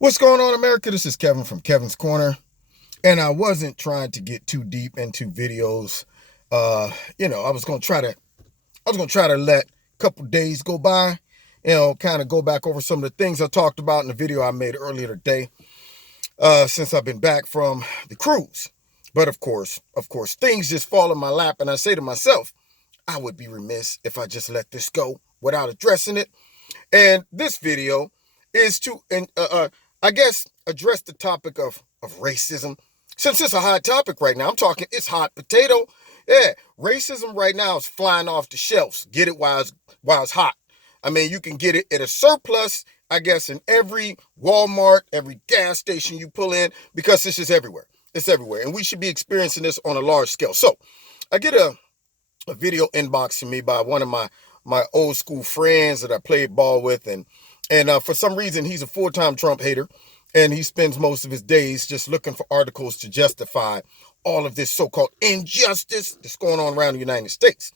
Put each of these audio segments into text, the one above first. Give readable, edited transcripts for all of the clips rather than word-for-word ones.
What's going on, America? This is Kevin from Kevin's Corner, and I wasn't trying to get too deep into videos. I was gonna try to let a couple days go by, kind of go back over some of the things I talked about in the video I made earlier today. Since I've been back from the cruise, but of course, things just fall in my lap, and I say to myself, I would be remiss if I just let this go without addressing it. And this video is to, I guess, address the topic of racism. Since it's a hot topic right now, I'm talking, it's hot potato. Yeah, racism right now is flying off the shelves. Get it while it's hot. I mean, you can get it at a surplus, I guess, in every Walmart, every gas station you pull in, because it's just everywhere. It's everywhere. And we should be experiencing this on a large scale. So I get a video inbox to me by one of my old school friends that I played ball with, and for some reason he's a full-time Trump hater, and he spends most of his days just looking for articles to justify all of this so-called injustice that's going on around the United States.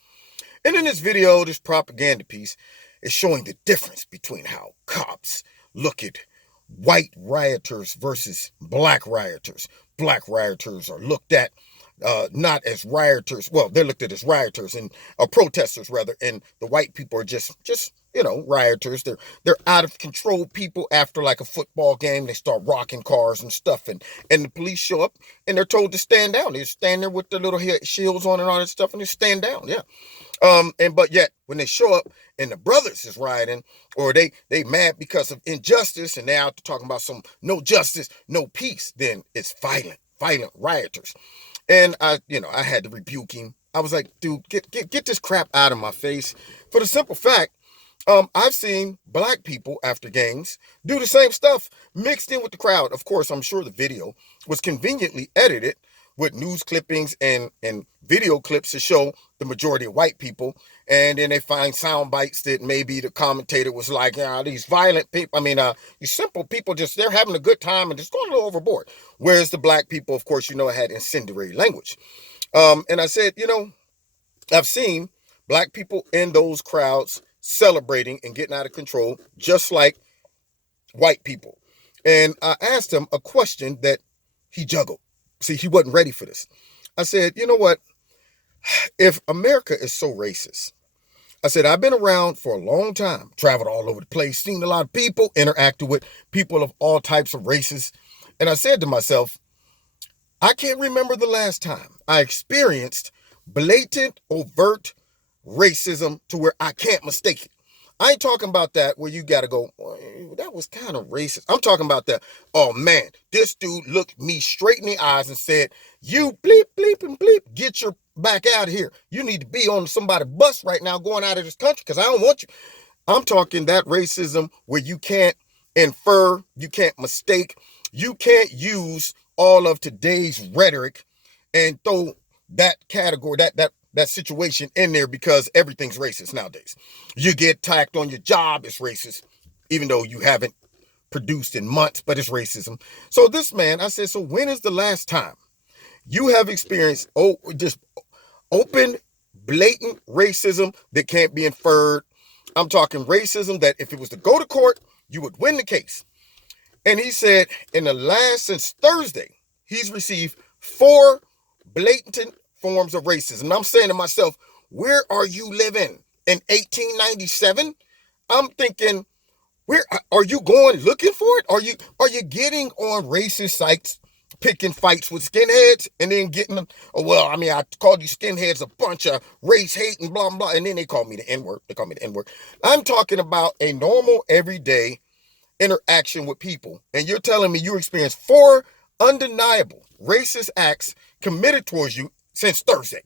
And in this video, this propaganda piece is showing the difference between how cops look at white rioters versus black rioters. Black rioters are looked at not as rioters. Well, they're looked at as rioters and protesters rather, and the white people are just rioters. They're out of control people. After like a football game, they start rocking cars and stuff, and the police show up and they're told to stand down. They stand there with their little shields on and all that stuff, and they stand down. Yeah. But yet when they show up and the brothers is rioting, or they mad because of injustice, and they're out talking about some no justice, no peace, then it's violent rioters. And I had to rebuke him. I was like, dude, get this crap out of my face. For the simple fact, I've seen black people after games do the same stuff mixed in with the crowd. Of course, I'm sure the video was conveniently edited with news clippings and video clips to show the majority of white people. And then they find sound bites that maybe the commentator was like, these violent people, these simple people, they're having a good time and just going a little overboard. Whereas the black people, of course, had incendiary language. And I said, I've seen black people in those crowds celebrating and getting out of control, just like white people. And I asked him a question that he juggled. See, he wasn't ready for this. I said, you know what? If America is so racist, I said, I've been around for a long time, traveled all over the place, seen a lot of people, interacted with people of all types of races. And I said to myself, I can't remember the last time I experienced blatant, overt racism to where I can't mistake it. I ain't talking about that where you got to go, that was kind of racist. I'm talking about that, oh man, this dude looked me straight in the eyes and said, you bleep, bleep, and bleep, get your back out of here. You need to be on somebody's bus right now going out of this country because I don't want you. I'm talking that racism where you can't infer, you can't mistake, you can't use all of today's rhetoric and throw that category, that situation in there because everything's racist nowadays. You get attacked on your job, it's racist, even though you haven't produced in months, but it's racism. So this man, I said, so when is the last time you have experienced just open, blatant racism that can't be inferred? I'm talking racism that if it was to go to court, you would win the case. And he said since Thursday, he's received 4 blatant forms of racism. And I'm saying to myself, where are you living? In 1897? I'm thinking, where are you going looking for it? Are you getting on racist sites, picking fights with skinheads, and then getting them? Oh, well, I called you skinheads a bunch of race hate and blah, blah, and then they call me the N-word. I'm talking about a normal, everyday interaction with people. And you're telling me you experienced 4 undeniable racist acts committed towards you since Thursday.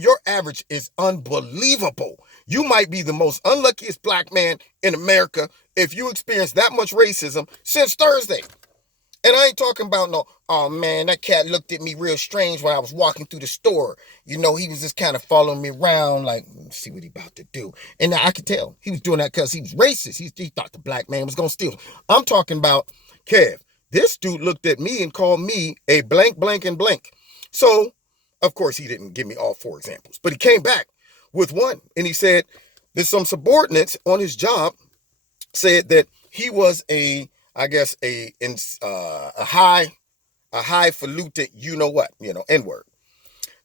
Your average is unbelievable. You might be the most unluckiest black man in America if you experience that much racism since Thursday. And I ain't talking about no, oh man, that cat looked at me real strange when I was walking through the store. He was just kind of following me around like, let's see what he about to do. And I could tell he was doing that because he was racist. He thought the black man was going to steal. I'm talking about, Kev, this dude looked at me and called me a blank, blank, and blank. So, of course, he didn't give me all 4 examples, but he came back with one. And he said there's some subordinates on his job said that he was I guess a highfalutin, N-word.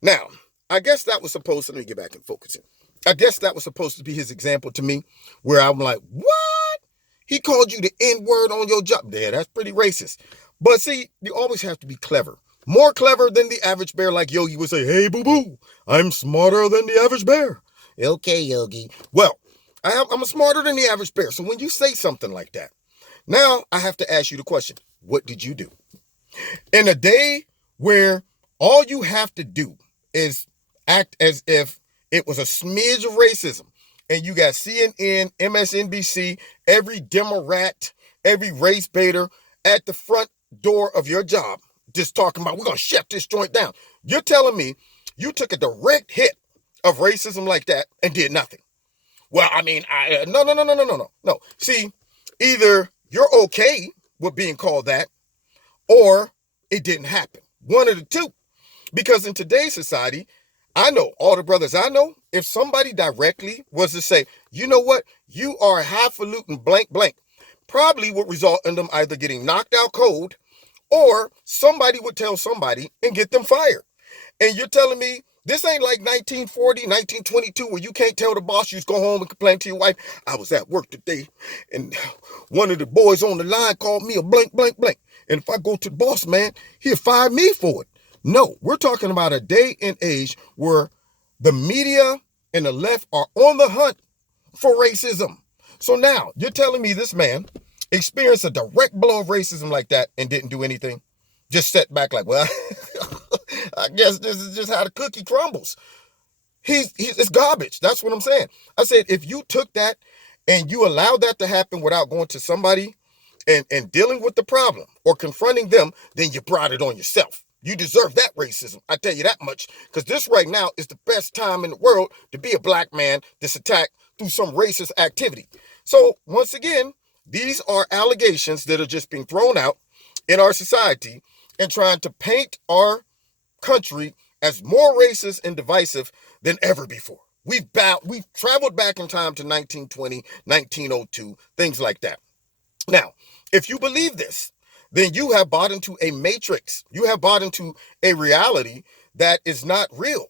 Now, I guess that was supposed to, let me get back and focus it. I guess that was supposed to be his example to me, where I'm like, what? He called you the N-word on your job. Yeah, that's pretty racist. But see, you always have to be clever. More clever than the average bear, like Yogi would say, hey, boo-boo, I'm smarter than the average bear. Okay, Yogi. Well, I'm smarter than the average bear. So when you say something like that, now I have to ask you the question, what did you do? In a day where all you have to do is act as if it was a smidge of racism, and you got CNN, MSNBC, every Democrat, every race baiter at the front door of your job, just talking about, we're going to shut this joint down. You're telling me you took a direct hit of racism like that and did nothing. Well, I mean, no. See, either you're okay with being called that, or it didn't happen. One of the two. Because in today's society, I know, all the brothers I know, if somebody directly was to say, you know what, you are a highfalutin blank blank, probably would result in them either getting knocked out cold, or somebody would tell somebody and get them fired. And you're telling me this ain't like 1940, 1922, where you can't tell the boss, you just go home and complain to your wife, I was at work today, and one of the boys on the line called me a blank, blank, blank. And if I go to the boss, man, he'll fire me for it. No, we're talking about a day and age where the media and the left are on the hunt for racism. So now you're telling me this man experienced a direct blow of racism like that and didn't do anything? Just sat back like, well, I guess this is just how the cookie crumbles. It's garbage. That's what I'm saying. I said, if you took that and you allowed that to happen without going to somebody and dealing with the problem or confronting them, then you brought it on yourself. You deserve that racism. I tell you that much, because this right now is the best time in the world to be a black man that's attacked through some racist activity. So once again, these are allegations that are just being thrown out in our society and trying to paint our country as more racist and divisive than ever before. We've traveled back in time to 1920, 1902, things like that. Now, if you believe this, then you have bought into a matrix. You have bought into a reality that is not real,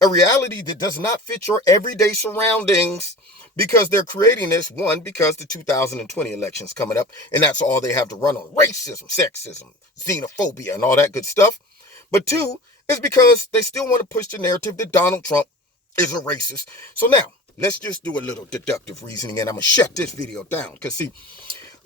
a reality that does not fit your everyday surroundings, because they're creating this, one, because the 2020 election's coming up, and that's all they have to run on: racism, sexism, xenophobia, and all that good stuff. But two, is because they still want to push the narrative that Donald Trump is a racist. So now, let's just do a little deductive reasoning, and I'm going to shut this video down, because see,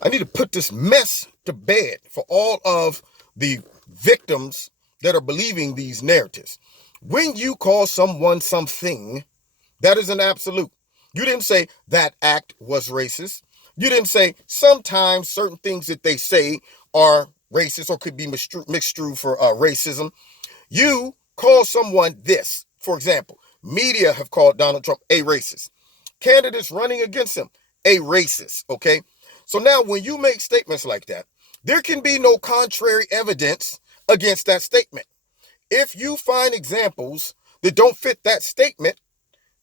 I need to put this mess to bed for all of the victims that are believing these narratives. When you call someone something, that is an absolute. You didn't say that act was racist. You didn't say sometimes certain things that they say are racist or could be misconstrued for racism. You call someone this. For example, media have called Donald Trump a racist. Candidates running against him, a racist, okay? So now when you make statements like that, there can be no contrary evidence against that statement. If you find examples that don't fit that statement,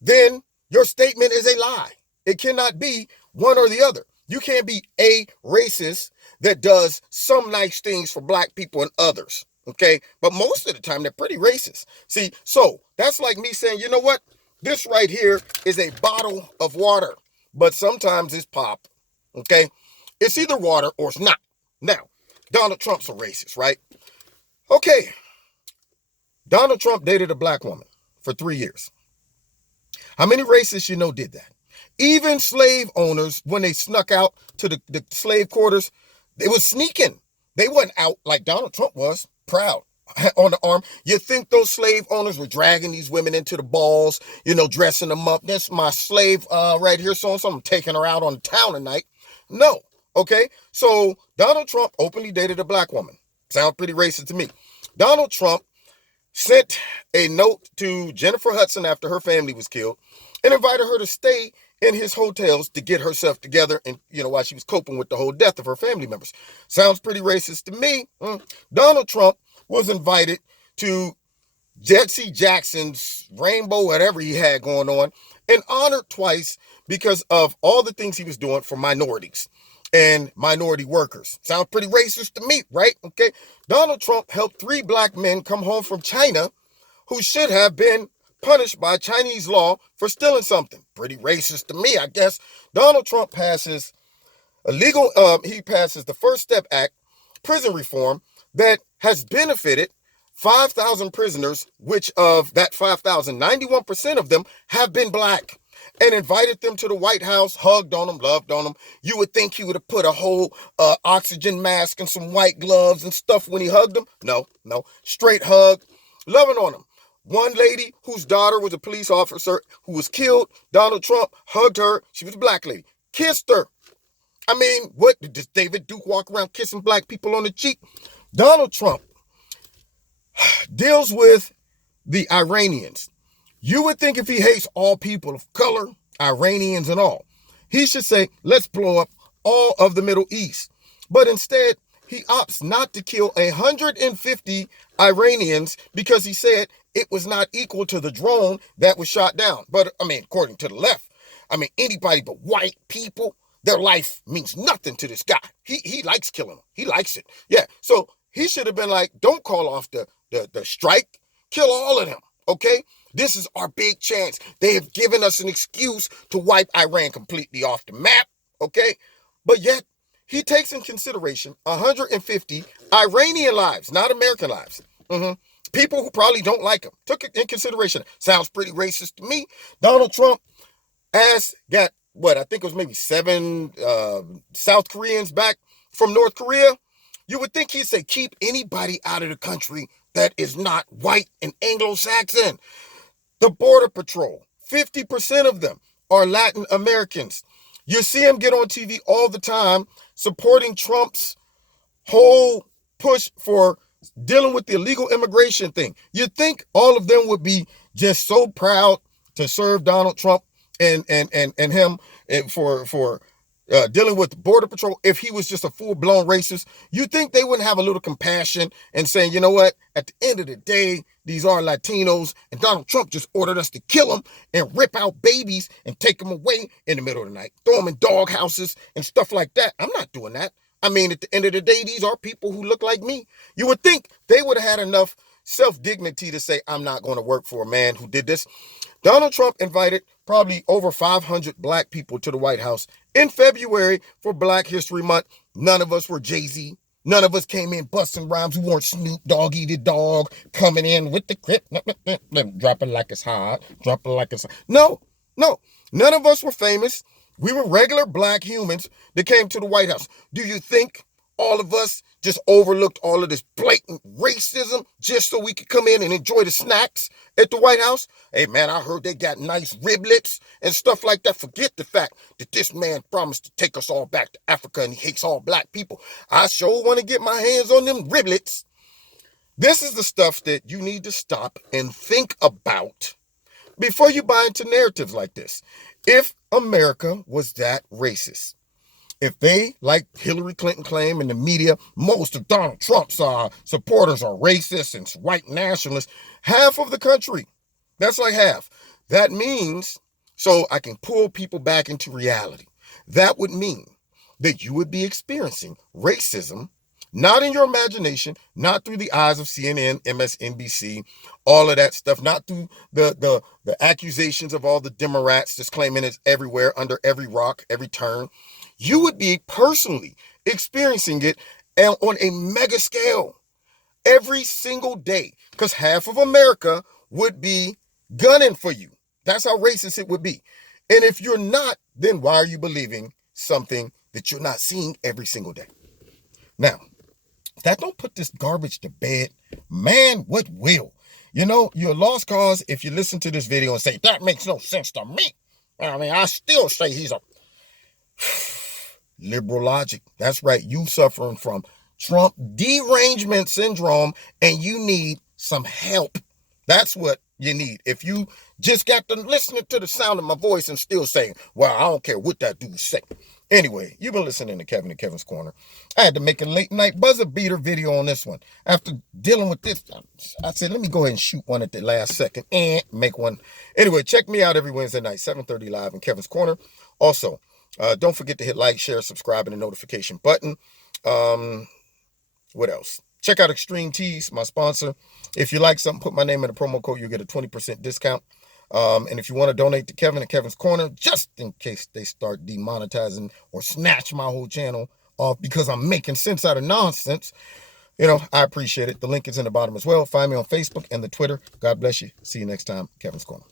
then your statement is a lie. It cannot be one or the other. You can't be a racist that does some nice things for black people and others, okay? But most of the time, they're pretty racist. See, so that's like me saying, you know what? This right here is a bottle of water, but sometimes it's pop, okay? It's either water or it's not. Now, Donald Trump's a racist, right? Okay. Donald Trump dated a black woman for 3 years. How many racists you know did that? Even slave owners, when they snuck out to the slave quarters, they was sneaking. They wasn't out like Donald Trump was, proud on the arm. You think those slave owners were dragging these women into the balls, dressing them up? That's my slave right here, so I'm taking her out on the town tonight. No. Okay, so Donald Trump openly dated a black woman. Sounds pretty racist to me. Donald Trump sent a note to Jennifer Hudson after her family was killed and invited her to stay in his hotels to get herself together and, while she was coping with the whole death of her family members. Sounds pretty racist to me. Donald Trump was invited to Jesse Jackson's Rainbow, whatever he had going on, and honored twice because of all the things he was doing for minorities. and minority workers. Sounds pretty racist to me, right? Okay. Donald Trump helped 3 black men come home from China who should have been punished by Chinese law for stealing something. Pretty racist to me, I guess. Donald Trump passes he passes the First Step Act, prison reform, that has benefited 5,000 prisoners, which of that 5,000, 91% of them have been black, and invited them to the White House, hugged on them, loved on them. You would think he would have put a whole oxygen mask and some white gloves and stuff when he hugged them. No, straight hug, loving on them. One lady whose daughter was a police officer who was killed, Donald Trump hugged her. She was a black lady, kissed her. I mean, what, does David Duke walk around kissing black people on the cheek? Donald Trump deals with the Iranians. You would think if he hates all people of color, Iranians and all, he should say, let's blow up all of the Middle East. But instead, he opts not to kill 150 Iranians because he said it was not equal to the drone that was shot down. But, I mean, according to the left, I mean, anybody but white people, their life means nothing to this guy. He likes killing them. He likes it. Yeah. So he should have been like, don't call off the strike. Kill all of them. Okay. This is our big chance. They have given us an excuse to wipe Iran completely off the map. Okay. But yet he takes in consideration 150 Iranian lives, not American lives. People who probably don't like him. Took it in consideration. Sounds pretty racist to me. Donald Trump got what, I think it was maybe 7 South Koreans back from North Korea. You would think he'd say, keep anybody out of the country that is not white and Anglo-Saxon. The Border Patrol, 50% of them are Latin Americans. You see him get on TV all the time supporting Trump's whole push for dealing with the illegal immigration thing. You'd think all of them would be just so proud to serve Donald Trump and him for dealing with Border Patrol. If he was just a full-blown racist, you think they wouldn't have a little compassion and saying, you know what, at the end of the day, these are Latinos, and Donald Trump just ordered us to kill them and rip out babies and take them away in the middle of the night, throw them in dog houses and stuff like that. I'm not doing that. I mean, at the end of the day, these are people who look like me. You would think they would have had enough self-dignity to say, I'm not going to work for a man who did this. Donald Trump invited probably over 500 black people to the White House in February for Black History Month. None of us were Jay-Z. None of us came in busting rhymes. We weren't Snoop Doggy the Dog coming in with the crip. Drop it like it's hot. Drop it like it's hot. No. None of us were famous. We were regular black humans that came to the White House. Do you think all of us just overlooked all of this blatant racism just so we could come in and enjoy the snacks at the White House? Hey, man, I heard they got nice riblets and stuff like that. Forget the fact that this man promised to take us all back to Africa and he hates all black people. I sure want to get my hands on them riblets. This is the stuff that you need to stop and think about before you buy into narratives like this. If America was that racist, if they, like Hillary Clinton claimed in the media, most of Donald Trump's supporters are racist and white nationalists, half of the country, that's like half. That means, so I can pull people back into reality, that would mean that you would be experiencing racism, not in your imagination, not through the eyes of CNN, MSNBC, all of that stuff, not through the accusations of all the Democrats just claiming it's everywhere, under every rock, every turn. You would be personally experiencing it on a mega scale every single day because half of America would be gunning for you. That's how racist it would be. And if you're not, then why are you believing something that you're not seeing every single day? Now, if that don't put this garbage to bed, man, what will? You know, you're a lost cause if you listen to this video and say, that makes no sense to me. I mean, I still say he's a liberal logic. That's right. You suffering from Trump derangement syndrome and you need some help. That's what you need. If you just got to listening to the sound of my voice and still saying, well, I don't care what that dude say. Anyway, you've been listening to Kevin and Kevin's Corner. I had to make a late night buzzer beater video on this one. After dealing with this, I said, let me go ahead and shoot one at the last second and make one. Anyway, check me out every Wednesday night, 7:30 live in Kevin's Corner. Also, Don't forget to hit like, share, subscribe, and the notification button. What else? Check out Extreme Tees, my sponsor. If you like something, put my name in the promo code. You'll get a 20% discount. And if you want to donate to Kevin at Kevin's Corner, just in case they start demonetizing or snatch my whole channel off because I'm making sense out of nonsense, I appreciate it. The link is in the bottom as well. Find me on Facebook and the Twitter. God bless you. See you next time. Kevin's Corner.